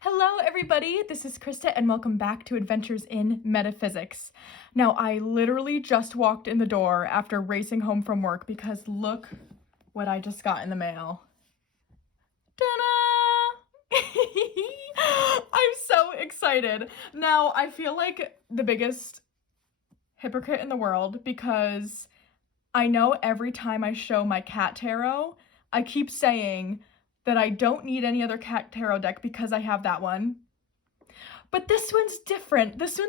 Hello everybody, this is Krista and welcome back to Adventures in Metaphysics. Now I literally just walked in the door after racing home from work because look what I just got in the mail. Ta-da! I'm so excited. Now I feel like the biggest hypocrite in the world because I know every time I show my cat tarot, I keep saying that I don't need any other cat tarot deck because I have that one. But this one's different. The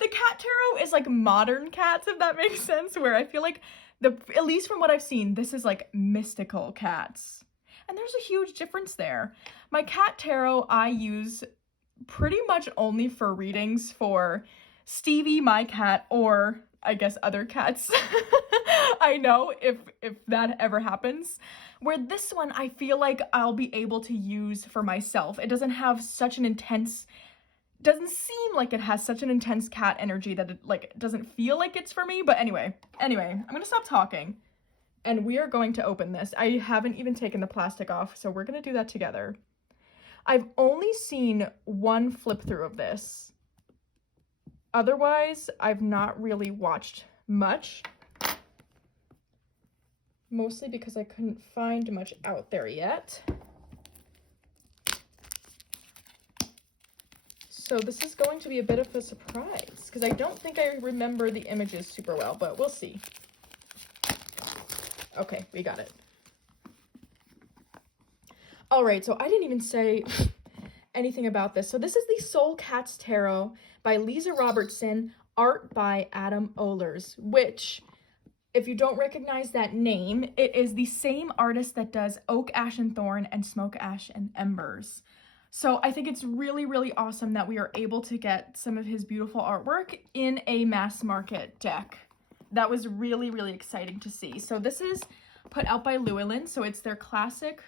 cat tarot is like modern cats, if that makes sense, where I feel like, at least from what I've seen, this is like mystical cats. And there's a huge difference there. My cat tarot I use pretty much only for readings for Stevie, my cat, or I guess other cats. I know if that ever happens. Where this one I feel like I'll be able to use for myself. It doesn't have such an intense, doesn't seem like it has such an intense cat energy that it like doesn't feel like it's for me. But anyway, I'm gonna stop talking and we are going to open this. I haven't even taken the plastic off, so we're gonna do that together. I've only seen one flip through of this. Otherwise, I've not really watched much. Mostly because I couldn't find much out there yet. So this is going to be a bit of a surprise because I don't think I remember the images super well, but we'll see. Okay, we got it. All right, so I didn't even say anything about this. So this is the Soul Cats Tarot by Lisa Robertson, art by Adam Ohlers, which, if you don't recognize that name, it is the same artist that does Oak, Ash, and Thorn and Smoke, Ash, and Embers. So I think it's really, really awesome that we are able to get some of his beautiful artwork in a mass market deck. That was really, really exciting to see. So this is put out by Llewellyn. So it's their classic,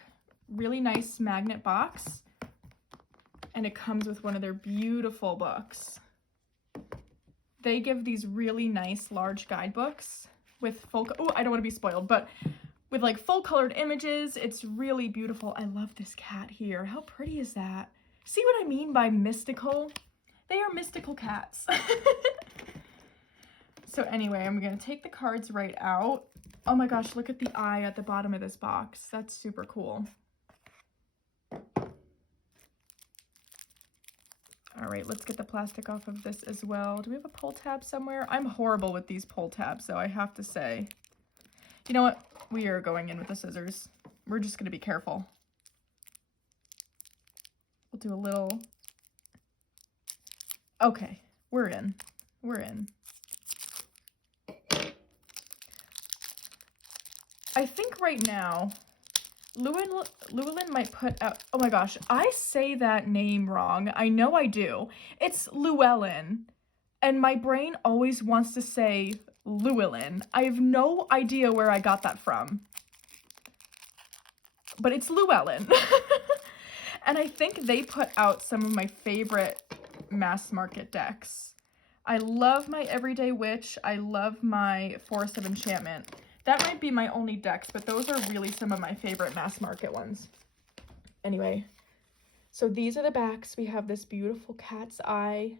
really nice magnet box. And it comes with one of their beautiful books. They give these really nice large guidebooks with full, oh, I don't want to be spoiled, but with like full colored images. It's really beautiful. I love this cat here. How pretty is that? See what I mean by mystical? They are mystical cats. So anyway, I'm going to take the cards right out. Oh my gosh, look at the eye at the bottom of this box. That's super cool. All right, let's get the plastic off of this as well. Do we have a pull tab somewhere? I'm horrible with these pull tabs, though, I have to say. You know what? We are going in with the scissors. We're just going to be careful. We'll do a little... Okay, we're in. We're in. I think right now, Llewellyn might put out, oh my gosh, I say that name wrong. I know I do. It's Llewellyn, and my brain always wants to say Llewellyn. I have no idea where I got that from, but it's Llewellyn. And I think they put out some of my favorite mass market decks. I love my Everyday Witch. I love my Forest of Enchantment. That might be my only decks, but those are really some of my favorite mass market ones. Anyway, so these are the backs. We have this beautiful cat's eye.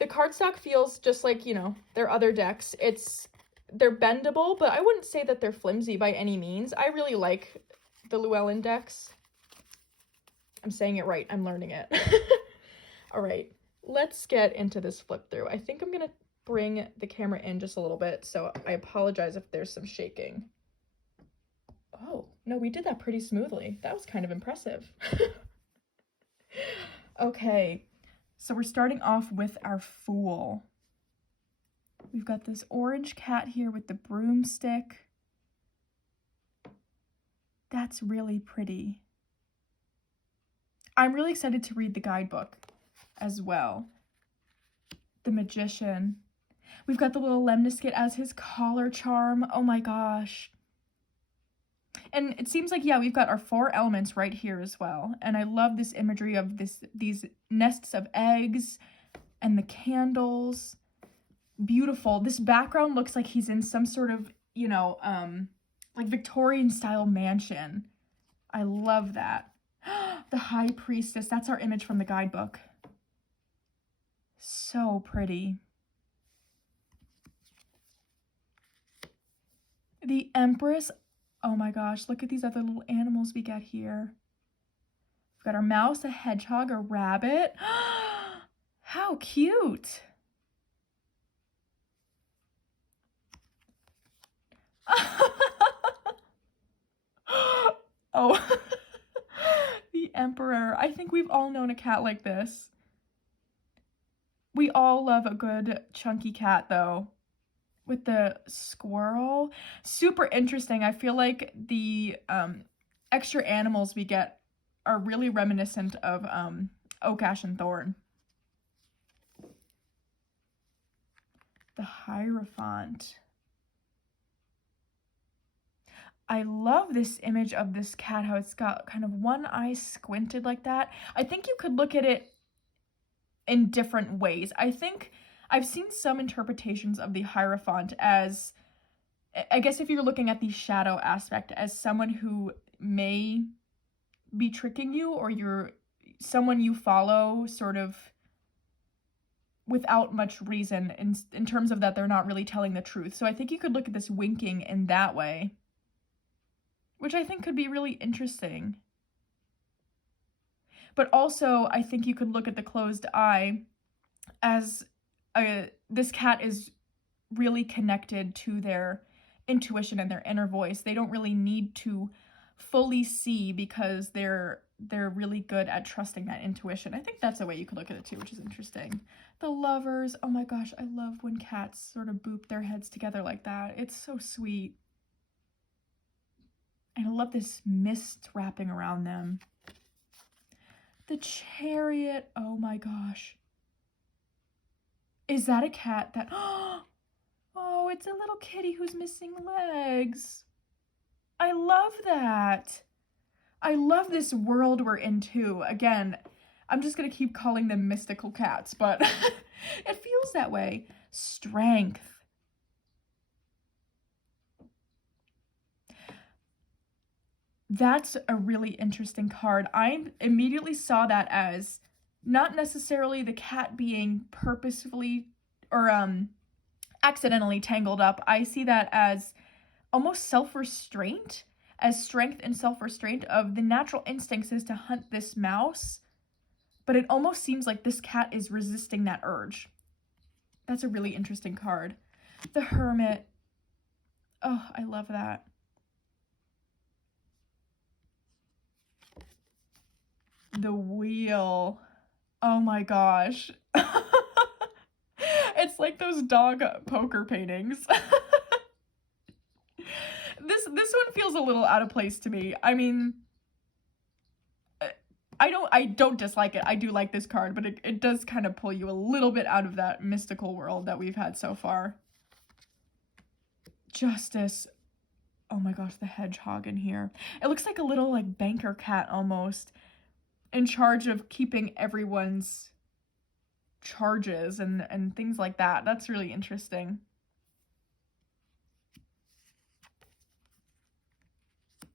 The cardstock feels just like, you know, their other decks. They're bendable, but I wouldn't say that they're flimsy by any means. I really like the Llewellyn decks. I'm saying it right. I'm learning it. All right, let's get into this flip through. I think I'm going to bring the camera in just a little bit, so I apologize if there's some shaking. Oh, no, we did that pretty smoothly. That was kind of impressive. Okay, so we're starting off with our Fool. We've got this orange cat here with the broomstick. That's really pretty. I'm really excited to read the guidebook as well. The Magician. We've got the little lemniscate as his collar charm. Oh my gosh. And it seems like, yeah, we've got our 4 elements right here as well. And I love this imagery of these nests of eggs and the candles. Beautiful. This background looks like he's in some sort of, you know, like Victorian style mansion. I love that. The High Priestess. That's our image from the guidebook. So pretty. The Empress. Oh my gosh, look at these other little animals we get here. We've got our mouse, a hedgehog, a rabbit. How cute. Oh, the Emperor. I think we've all known a cat like this. We all love a good chunky cat though. With the squirrel. Super interesting. I feel like the extra animals we get are really reminiscent of Oak, Ash, and Thorn. The Hierophant. I love this image of this cat, how it's got kind of one eye squinted like that. I think you could look at it in different ways. I think I've seen some interpretations of the Hierophant as, I guess if you're looking at the shadow aspect, as someone who may be tricking you, or you're someone you follow sort of without much reason in terms of that they're not really telling the truth. So I think you could look at this winking in that way, which I think could be really interesting. But also, I think you could look at the closed eye as this cat is really connected to their intuition and their inner voice. They don't really need to fully see because they're really good at trusting that intuition. I think that's a way you could look at it too, which is interesting. The Lovers. Oh my gosh, I love when cats sort of boop their heads together like that. It's so sweet. And I love this mist wrapping around them. The Chariot. Oh my gosh. Is that a cat that... Oh, it's a little kitty who's missing legs. I love that. I love this world we're in too. Again, I'm just going to keep calling them mystical cats, but it feels that way. Strength. That's a really interesting card. I immediately saw that as not necessarily the cat being purposefully or accidentally tangled up. I see that as almost self-restraint, as strength and self-restraint of the natural instincts is to hunt this mouse, but it almost seems like this cat is resisting that urge. That's a really interesting card. The Hermit. Oh, I love that. The Wheel. Oh my gosh. It's like those dog poker paintings. This one feels a little out of place to me. I mean, I don't dislike it. I do like this card, but it does kind of pull you a little bit out of that mystical world that we've had so far. Justice. Oh my gosh, the hedgehog in here. It looks like a little like banker cat almost, in charge of keeping everyone's charges and things like that. That's really interesting.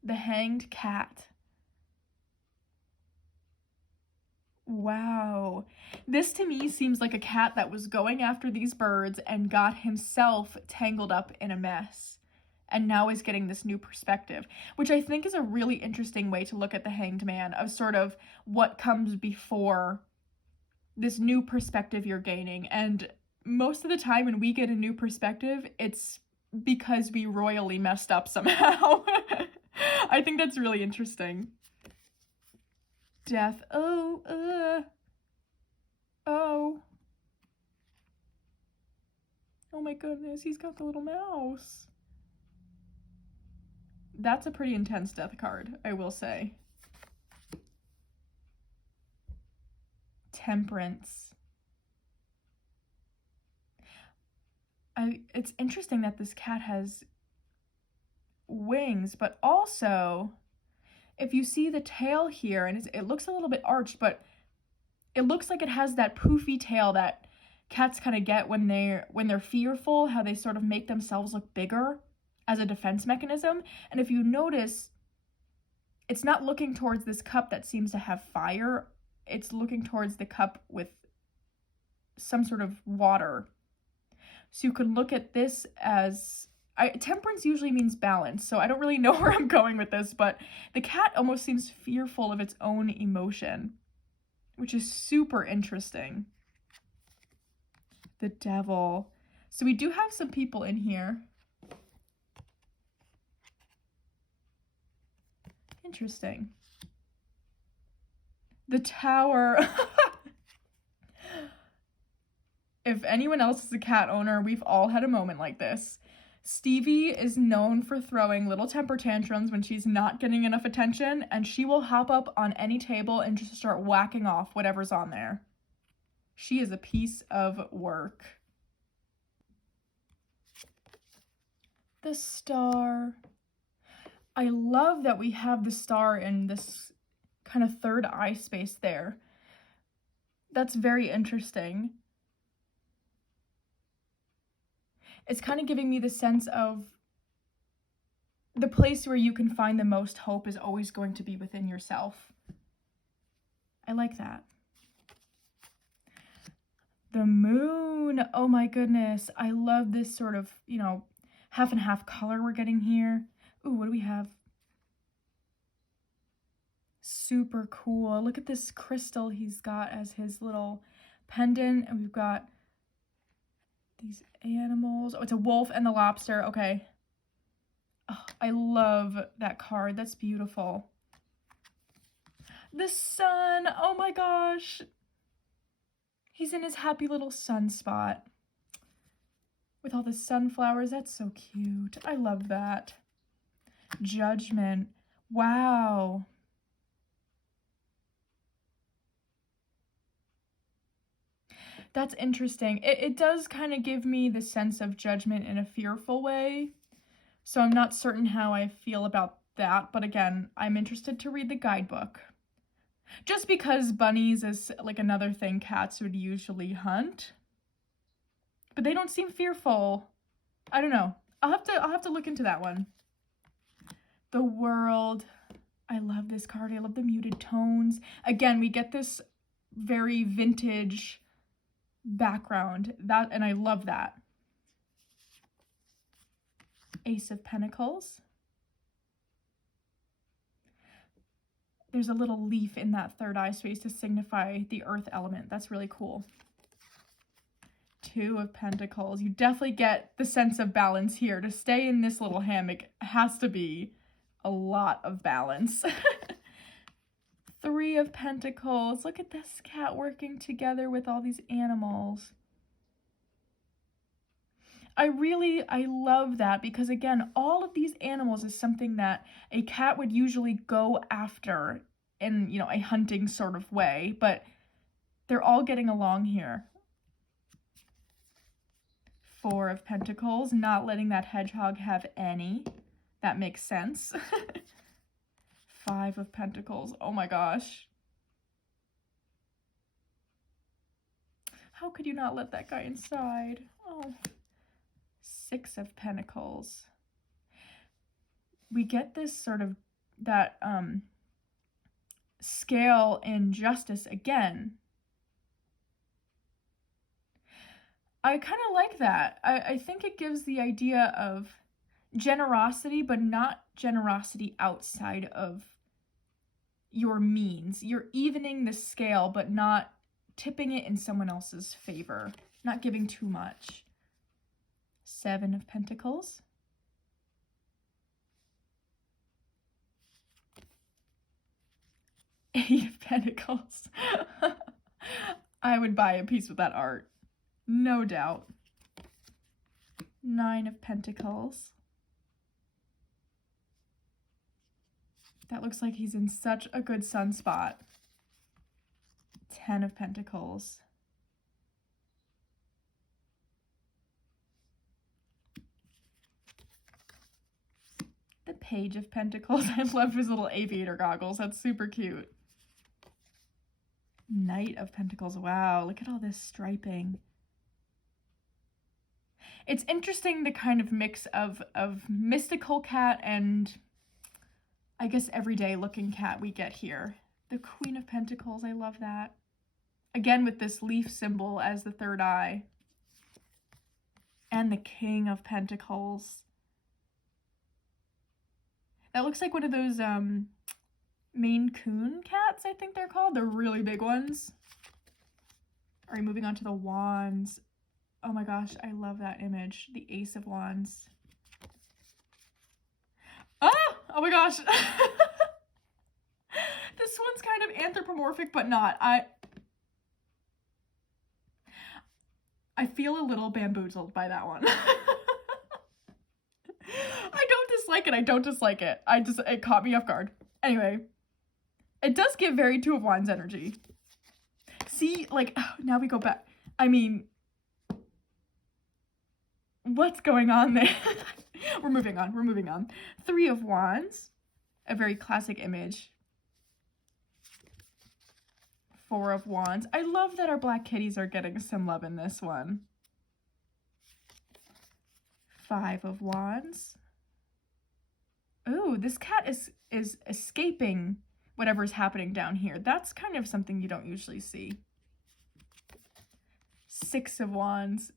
The Hanged Cat. Wow. This to me seems like a cat that was going after these birds and got himself tangled up in a mess, and now is getting this new perspective, which I think is a really interesting way to look at the Hanged Man, of sort of what comes before this new perspective you're gaining. And most of the time when we get a new perspective, it's because we royally messed up somehow. I think that's really interesting. Death. Oh. Oh my goodness, he's got the little mouse. That's a pretty intense death card, I will say. Temperance. It's interesting that this cat has wings, but also if you see the tail here, and it looks a little bit arched, but it looks like it has that poofy tail that cats kind of get when they're fearful, how they sort of make themselves look bigger as a defense mechanism. And if you notice, it's not looking towards this cup that seems to have fire. It's looking towards the cup with some sort of water. So you can look at this as, temperance usually means balance, so I don't really know where I'm going with this, but the cat almost seems fearful of its own emotion, which is super interesting. The devil. So we do have some people in here. Interesting. The Tower. If anyone else is a cat owner, we've all had a moment like this. Stevie is known for throwing little temper tantrums when she's not getting enough attention, and she will hop up on any table and just start whacking off whatever's on there. She is a piece of work. The star. I love that we have the star in this kind of third eye space there. That's very interesting. It's kind of giving me the sense of the place where you can find the most hope is always going to be within yourself. I like that. The moon. Oh my goodness. I love this sort of, half and half color we're getting here. Ooh, what do we have? Super cool. Look at this crystal he's got as his little pendant. And we've got these animals. Oh, it's a wolf and the lobster. Okay. Oh, I love that card. That's beautiful. The sun. Oh my gosh. He's in his happy little sunspot with all the sunflowers. That's so cute. I love that. Judgment. Wow. That's interesting. It does kind of give me the sense of judgment in a fearful way. So I'm not certain how I feel about that. But again, I'm interested to read the guidebook. Just because bunnies is like another thing cats would usually hunt. But they don't seem fearful. I don't know. I'll have to look into that one. The world. I love this card. I love the muted tones. Again, we get this very vintage background, and I love that. Ace of Pentacles. There's a little leaf in that third eye space to signify the earth element. That's really cool. Two of Pentacles. You definitely get the sense of balance here. To stay in this little hammock has to be a lot of balance. Three of Pentacles. Look at this cat working together with all these animals. I love that because, again, all of these animals is something that a cat would usually go after in, a hunting sort of way, but they're all getting along here. Four of Pentacles, not letting that hedgehog have any. That makes sense. Five of Pentacles. Oh my gosh. How could you not let that guy inside? Oh. Six of Pentacles. We get this sort of that scale in justice again. I kind of like that. I think it gives the idea of generosity, but not generosity outside of your means. You're evening the scale, but not tipping it in someone else's favor. Not giving too much. Seven of Pentacles. Eight of Pentacles. I would buy a piece with that art. No doubt. Nine of Pentacles. That looks like he's in such a good sunspot. 10 of Pentacles. The Page of Pentacles. I love his little aviator goggles. That's super cute. Knight of Pentacles. Wow, look at all this striping. It's interesting the kind of mix of mystical cat and I guess, everyday looking cat we get here. The Queen of Pentacles, I love that. Again, with this leaf symbol as the third eye. And the King of Pentacles. That looks like one of those Maine Coon cats, I think they're called. They're really big ones. All right, moving on to the Wands. Oh my gosh, I love that image. The Ace of Wands. Ah! Oh my gosh. This one's kind of anthropomorphic, but not. I feel a little bamboozled by that one. I don't dislike it. I don't dislike it. It caught me off guard. Anyway, it does give very Two of Wands energy. See, like, now we go back. I mean, what's going on there? We're moving on. We're moving on. Three of Wands, a very classic image. Four of Wands. I love that our black kitties are getting some love in this one. Five of Wands. Ooh, this cat is escaping whatever's happening down here. That's kind of something you don't usually see. Six of Wands.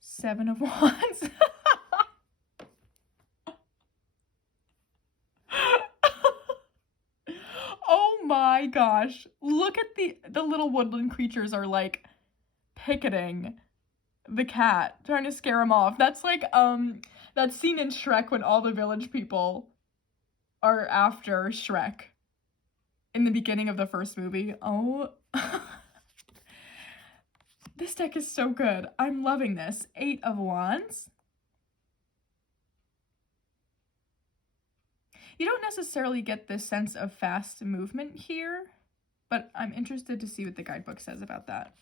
Seven of Wands. Oh my gosh. Look at the little woodland creatures are like picketing the cat, trying to scare him off. That's like that scene in Shrek when all the village people are after Shrek in the beginning of the first movie. Oh. This deck is so good. I'm loving this. Eight of Wands. You don't necessarily get this sense of fast movement here, but I'm interested to see what the guidebook says about that.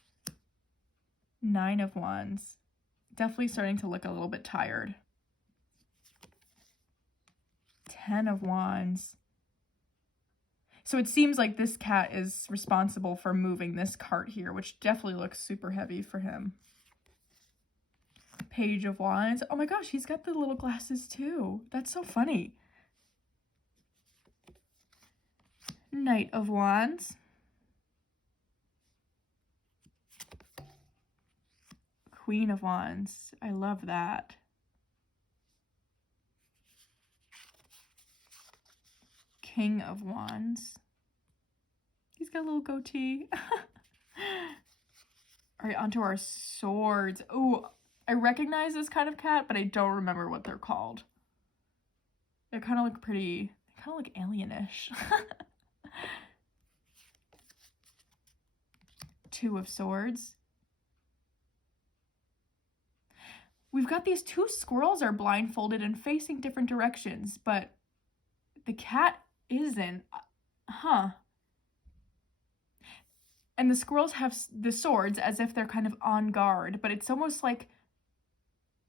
Nine of Wands. Definitely starting to look a little bit tired. 10 of Wands. So it seems like this cat is responsible for moving this cart here, which definitely looks super heavy for him. Page of Wands. Oh my gosh, he's got the little glasses too. That's so funny. Knight of Wands. Queen of Wands. I love that. King of Wands. He's got a little goatee. All right, onto our swords. Oh, I recognize this kind of cat, but I don't remember what they're called. They kind of look pretty, they kind of look alienish. Two of Swords. We've got these two squirrels are blindfolded and facing different directions, but the cat isn't. Huh. And the squirrels have the swords as if they're kind of on guard, but it's almost like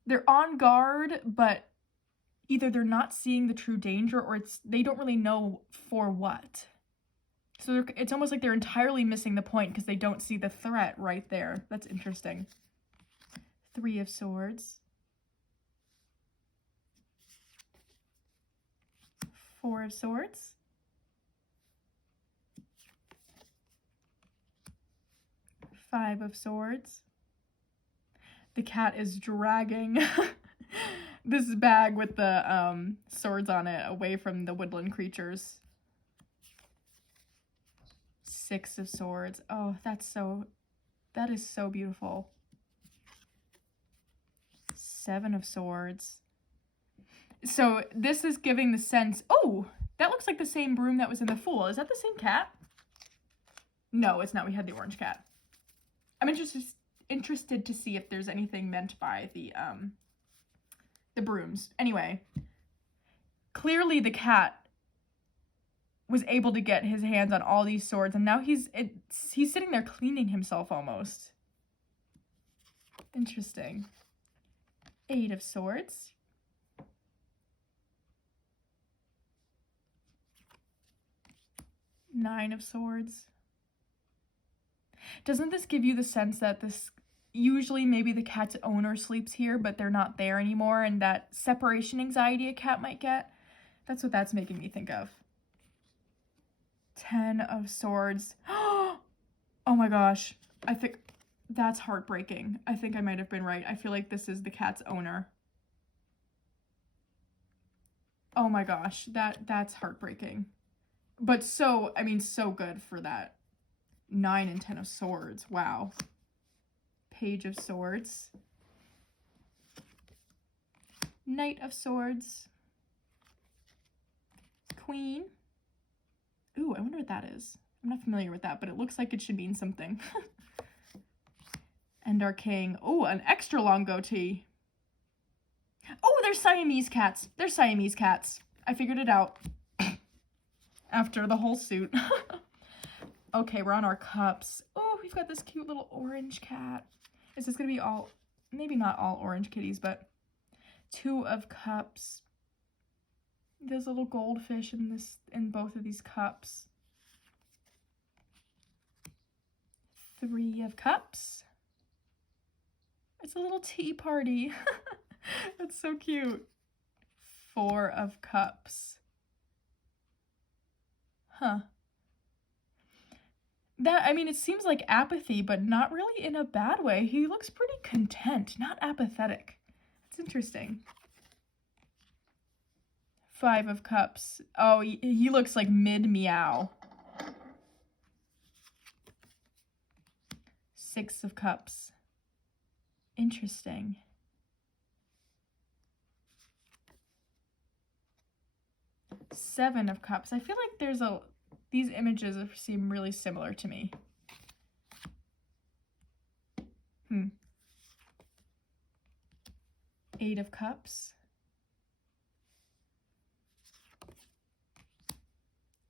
they're on guard, but either they're not seeing the true danger or they don't really know for what. So it's almost like they're entirely missing the point because they don't see the threat right there. That's interesting. Three of Swords. Four of Swords. Five of Swords. The cat is dragging this bag with the swords on it away from the woodland creatures. Six of Swords. Oh, that is so beautiful. Seven of Swords. So this is giving the sense, oh, that looks like the same broom that was in the Fool. Is that the same cat? No, it's not. We had the orange cat. I'm interested to see if there's anything meant by the brooms. Anyway, clearly the cat was able to get his hands on all these swords, and now he's sitting there cleaning himself almost. Interesting. Eight of Swords. Nine of Swords. Doesn't this give you the sense that this, usually maybe the cat's owner sleeps here, but they're not there anymore, and that separation anxiety a cat might get. That's what that's making me think of. 10 of Swords. Oh my gosh. I think that's heartbreaking. I think I might have been right. I feel like this is the cat's owner. Oh my gosh, that's heartbreaking. But so good for that. 9 and 10 of Swords. Wow. Page of Swords. Knight of Swords. Queen. Ooh, I wonder what that is. I'm not familiar with that, but it looks like it should mean something. And our king. Oh, an extra long goatee. Oh, they're Siamese cats. They're Siamese cats. I figured it out after the whole suit. Okay, we're on our cups. Oh, we've got this cute little orange cat. Is this going to be all, maybe not all orange kitties, but 2 of Cups. There's a little goldfish in both of these cups. 3 of Cups. It's a little tea party. That's so cute. 4 of Cups. Huh. It seems like apathy, but not really in a bad way. He looks pretty content, not apathetic. It's interesting. 5 of Cups. Oh, he looks like mid-meow. 6 of Cups. Interesting. 7 of Cups. I feel like these images seem really similar to me. 8 of Cups.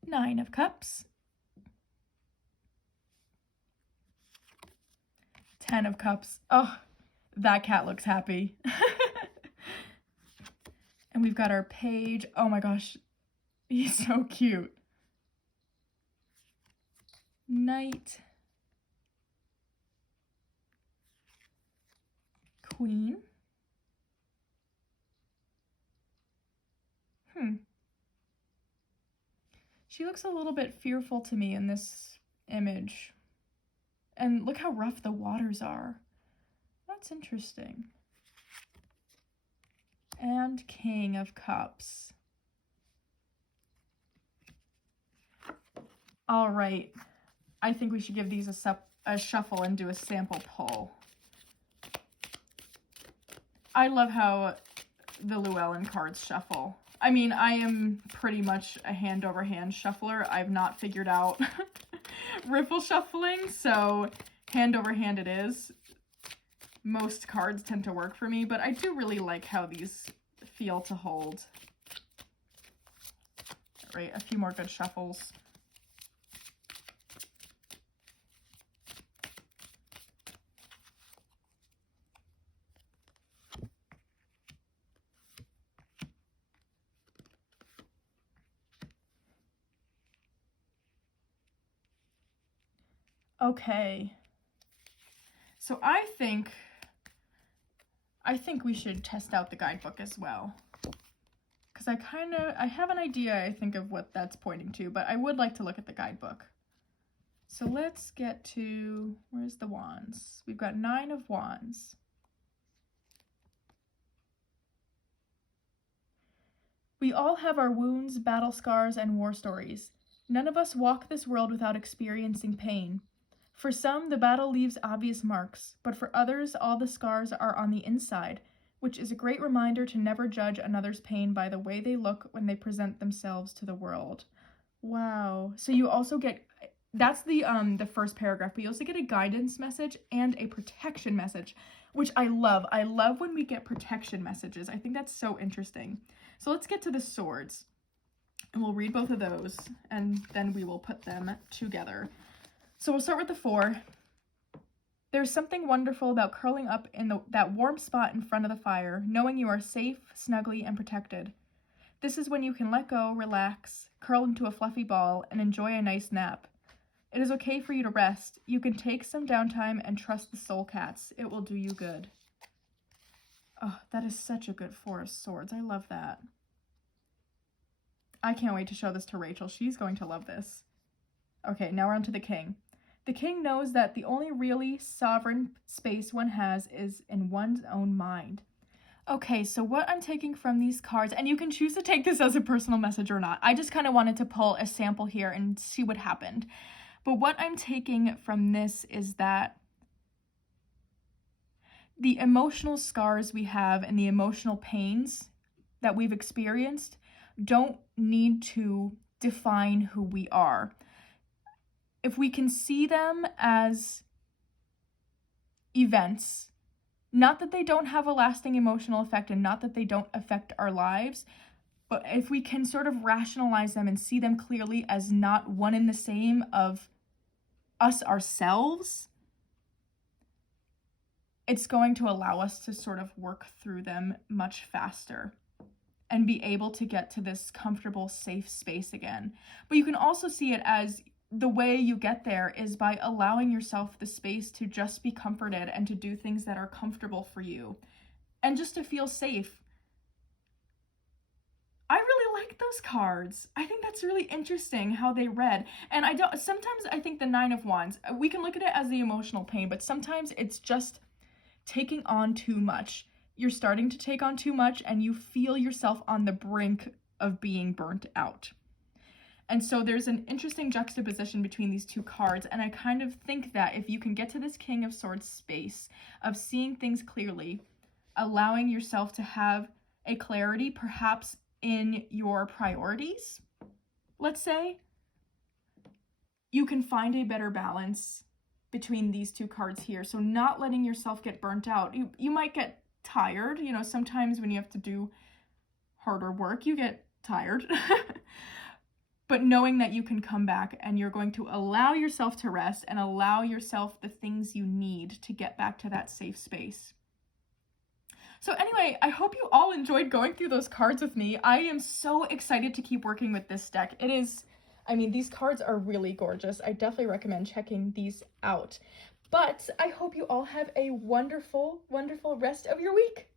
9 of Cups. 10 of Cups. Oh, that cat looks happy. And we've got our page. Oh my gosh, he's so cute. Knight. Queen. She looks a little bit fearful to me in this image. And look how rough the waters are. That's interesting. And King of Cups. All right. I think we should give these a shuffle and do a sample pull. I love how the Llewellyn cards shuffle. I am pretty much a hand-over-hand shuffler. I've not figured out riffle shuffling, so hand-over-hand it is. Most cards tend to work for me, but I do really like how these feel to hold. All right, a few more good shuffles. Okay, so I think we should test out the guidebook as well, because I have an idea, I think, of what that's pointing to, but I would like to look at the guidebook. So let's get to, where's the wands? We've got 9 of Wands. We all have our wounds, battle scars, and war stories. None of us walk this world without experiencing pain. For some, the battle leaves obvious marks, but for others, all the scars are on the inside, which is a great reminder to never judge another's pain by the way they look when they present themselves to the world. Wow. So you also get, that's the first paragraph, but you also get a guidance message and a protection message, which I love. I love when we get protection messages. I think that's so interesting. So let's get to the swords, and we'll read both of those, and then we will put them together. So we'll start with the 4. There's something wonderful about curling up in that warm spot in front of the fire, knowing you are safe, snugly, and protected. This is when you can let go, relax, curl into a fluffy ball, and enjoy a nice nap. It is okay for you to rest. You can take some downtime and trust the soul cats. It will do you good. Oh, that is such a good Four of Swords. I love that. I can't wait to show this to Rachel. She's going to love this. Okay, now we're on to the king. The king knows that the only really sovereign space one has is in one's own mind. Okay, so what I'm taking from these cards, and you can choose to take this as a personal message or not. I just kind of wanted to pull a sample here and see what happened. But what I'm taking from this is that the emotional scars we have and the emotional pains that we've experienced don't need to define who we are. If we can see them as events, not that they don't have a lasting emotional effect and not that they don't affect our lives, but if we can sort of rationalize them and see them clearly as not one and the same of us ourselves, it's going to allow us to sort of work through them much faster and be able to get to this comfortable, safe space again. But you can also see it as the way you get there is by allowing yourself the space to just be comforted and to do things that are comfortable for you and just to feel safe. I really like those cards. I think that's really interesting how they read. And sometimes I think the Nine of Wands, we can look at it as the emotional pain, but sometimes it's just taking on too much. You're starting to take on too much and you feel yourself on the brink of being burnt out. And so there's an interesting juxtaposition between these two cards, and I kind of think that if you can get to this King of Swords space of seeing things clearly, allowing yourself to have a clarity perhaps in your priorities, let's say, you can find a better balance between these two cards here. So not letting yourself get burnt out. You might get tired, you know, sometimes when you have to do harder work, you get tired. But knowing that you can come back and you're going to allow yourself to rest and allow yourself the things you need to get back to that safe space. So anyway, I hope you all enjoyed going through those cards with me. I am so excited to keep working with this deck. These cards are really gorgeous. I definitely recommend checking these out. But I hope you all have a wonderful, wonderful rest of your week.